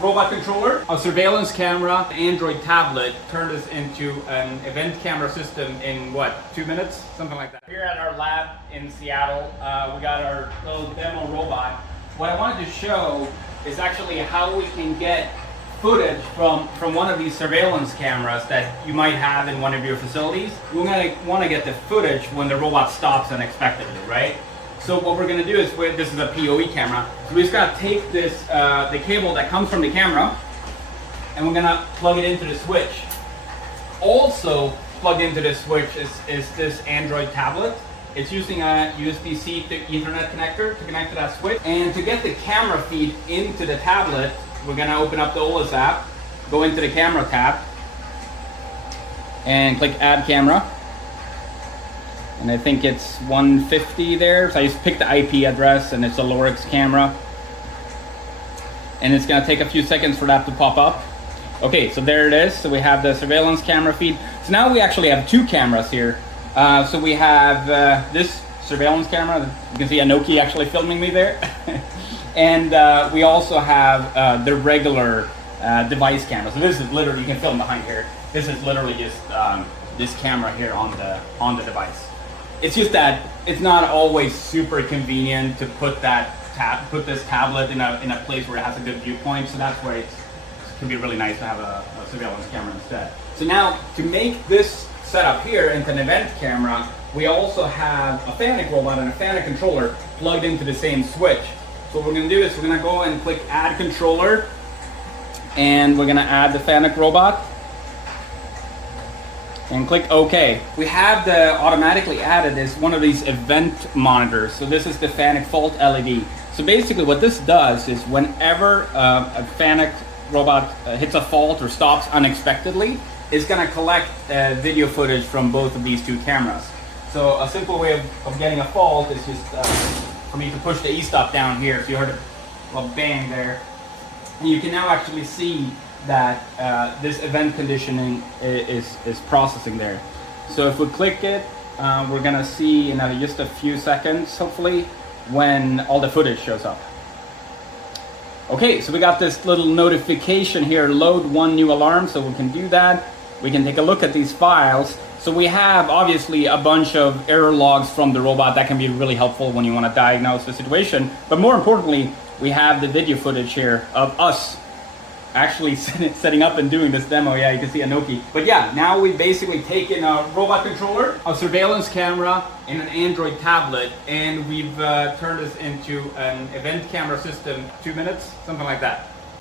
robot controller, a surveillance camera, Android tablet, turned this into an event camera system in what, 2 minutes? Something like that. Here at our lab in Seattle, we got our little demo robot. What I wanted to show is actually how we can get footage from one of these surveillance cameras that you might have in one of your facilities. We're gonna wanna get the footage when the robot stops unexpectedly, right? So what we're gonna do is, this is a PoE camera, so we just gotta take this, the cable that comes from the camera, and we're gonna plug it into the switch. Also plugged into this switch is this Android tablet. It's using a USB-C to Ethernet connector to connect to that switch. And to get the camera feed into the tablet, we're gonna open up the OLS app, go into the camera tab, and click Add Camera. And I think it's 150 there, so I just picked the IP address, and it's a Lorix camera. And it's gonna take a few seconds for that to pop up. Okay, so there it is. So we have the surveillance camera feed. So now we actually have two cameras here. So we have this surveillance camera. You can see Anoki actually filming me there. And we also have the regular device camera. So this is literally, you can film behind here. This is literally just this camera here on the device. It's just that it's not always super convenient to put this tablet in a place where it has a good viewpoint. So that's where it can be really nice to have a surveillance camera instead. So now to make this setup here into an event camera, we also have a Fanuc robot and a Fanuc controller plugged into the same switch. So what we're gonna do is we're gonna go and click Add Controller, and we're gonna add the Fanuc robot, and click OK. We have the automatically added is one of these event monitors. So this is the Fanuc Fault LED. So basically what this does is whenever a Fanuc robot hits a fault or stops unexpectedly, it's gonna collect video footage from both of these two cameras. So a simple way of getting a fault is just for me to push the E-stop down here. So you heard a bang there. And you can now actually see that this event conditioning is processing there. So if we click it, we're gonna see in just a few seconds, hopefully, when all the footage shows up. Okay, so we got this little notification here, load one new alarm, so we can do that. We can take a look at these files. So we have obviously a bunch of error logs from the robot that can be really helpful when you want to diagnose the situation. But more importantly, we have the video footage here of us actually setting up and doing this demo. Yeah, you can see Anoki. But yeah, now we've basically taken a robot controller, a surveillance camera, and an Android tablet, and we've turned this into an event camera system, 2 minutes, something like that.